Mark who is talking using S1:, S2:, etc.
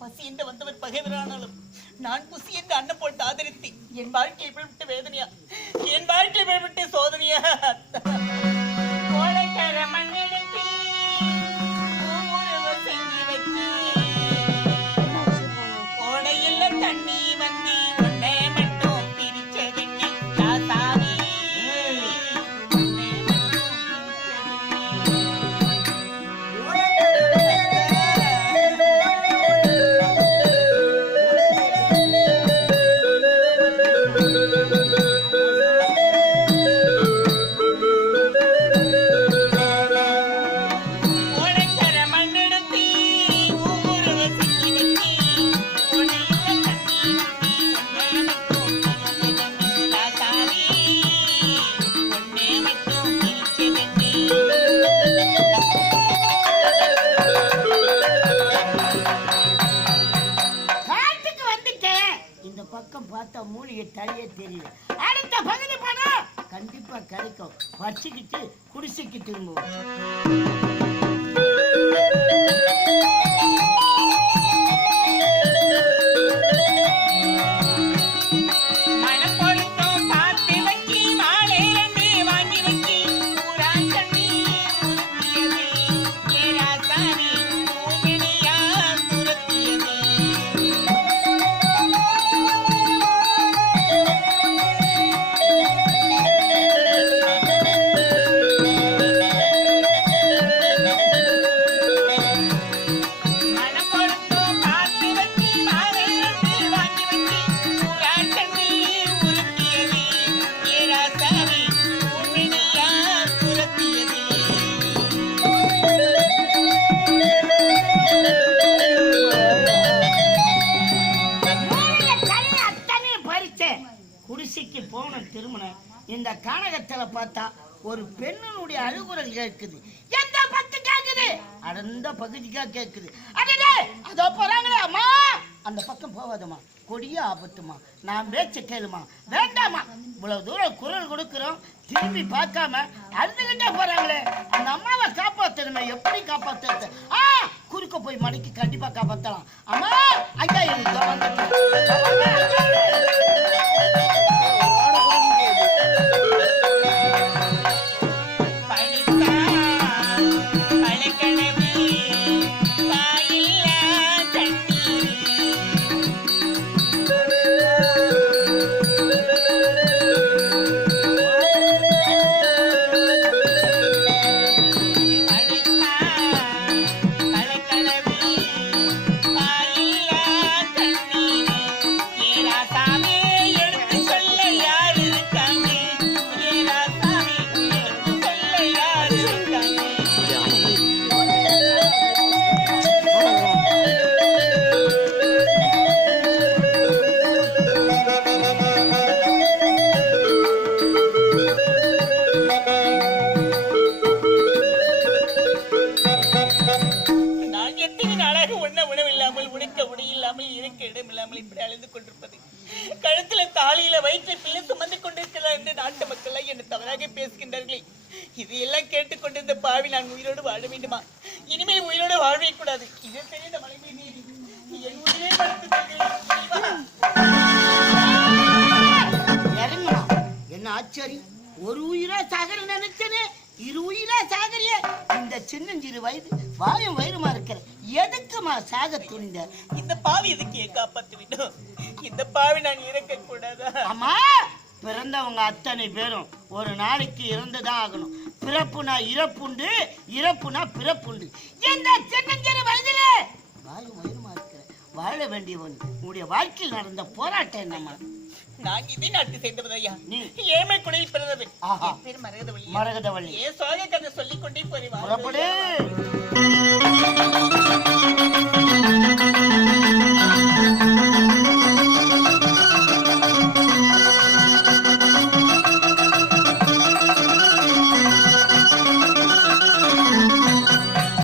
S1: பசி என்று வந்தவர் பகைவரானாலும் நான் புசி என்று அண்ணன் போட்டு ஆதரித்து என் வாழ்க்கையை விட்டு வேதனையா? என் வாழ்க்கையை விட்டு சோதனையா?
S2: பக்கம் பார்த்தா மூலிகை தலையே தெரியல. அடுத்த பகுதி பணம் கண்டிப்பா கிடைக்கும். வச்சுக்கிட்டு குடிசைக்கு குடிசைக்கு போன திருமணம். இந்த கானகத்தில் பார்த்தா ஒரு பெண்ணினுடைய அழுகுரல் கேட்குது. எந்த பத்து கேக்குது அடந்த பகுதிக்கா கேட்குது. அடடே அதோ போறாங்களே அம்மா. அந்த பக்கம் போவாதம்மா கொடிய ஆபத்துமா நான் பேச்ச கேளுமா வேண்டாமா இவ்வளவு தூரம் குரல் கொடுக்கிறோம். திரும்பி பார்க்காம அழுதுகிட்டே போறாங்களே. அந்த அம்மாவை காப்பாத்தணுமே. எப்படி காப்பாத்துறது? ஆ குறுக்க போய் மடக்கி கண்டிப்பா காப்பாத்தலாம். அம்மா ஐயா இதோ
S1: இருக்க இடமில்லாமல் இப்படி அழுது கொண்டிருப்பது. கழுத்துல தாலியில வயிற்றை பிள்ளை சுமந்து கொண்டிருக்கிறார் என்று நாட்டு மக்கள் என்னை தவறாக பேசுகின்றார்களே. இது எல்லாம் கேட்டுக்கொண்டிருந்த பாவி நான் உயிரோடு வாழ வேண்டுமா? இனிமேல் உயிரோடு வாழவே கூடாது. இதை தெரிந்த மலைமை நீரி என் உயிரை மறுத்து
S2: என்ன ஆச்சரியம் ஒரு உயிரா சாகர நினைச்சனே. இரு உயிரா சாகரிய. இந்த சின்னஞ்சிறு வயது வாயும் வயிறுமா இருக்கிறேன் எதுக்குமா சாக துணிந்த.
S1: இந்த பாவி எதுக்கு காப்பாற்ற வேண்டும் இந்த பாவி நான் இறக்க கூடாதா
S2: அம்மா பிறந்தவங்க அத்தனை பேரும் ஒரு நாளைக்கு இறந்துதான் ஆகணும். பிறப்புனா இறப்புண்டு இறப்புனா பிறப்புண்டு. இந்த சின்னஞ்சிறு வயதிலே? வாயும் வயிறுமா இருக்கிற வாழ வேண்டியவன் உன்னுடைய வாழ்க்கையில் நடந்த போராட்டம் என்னம்மா?
S1: நான் இதே நாட்டு சேர்ந்தவன் ஐயா.
S2: நீ?
S1: ஏமை குடையில் பிறந்தவன். மரகதவள்ளி
S2: மரகதவள்ளி
S1: ஏன் சோக கதை சொல்லிக் கொண்டே போய்
S2: புறப்படு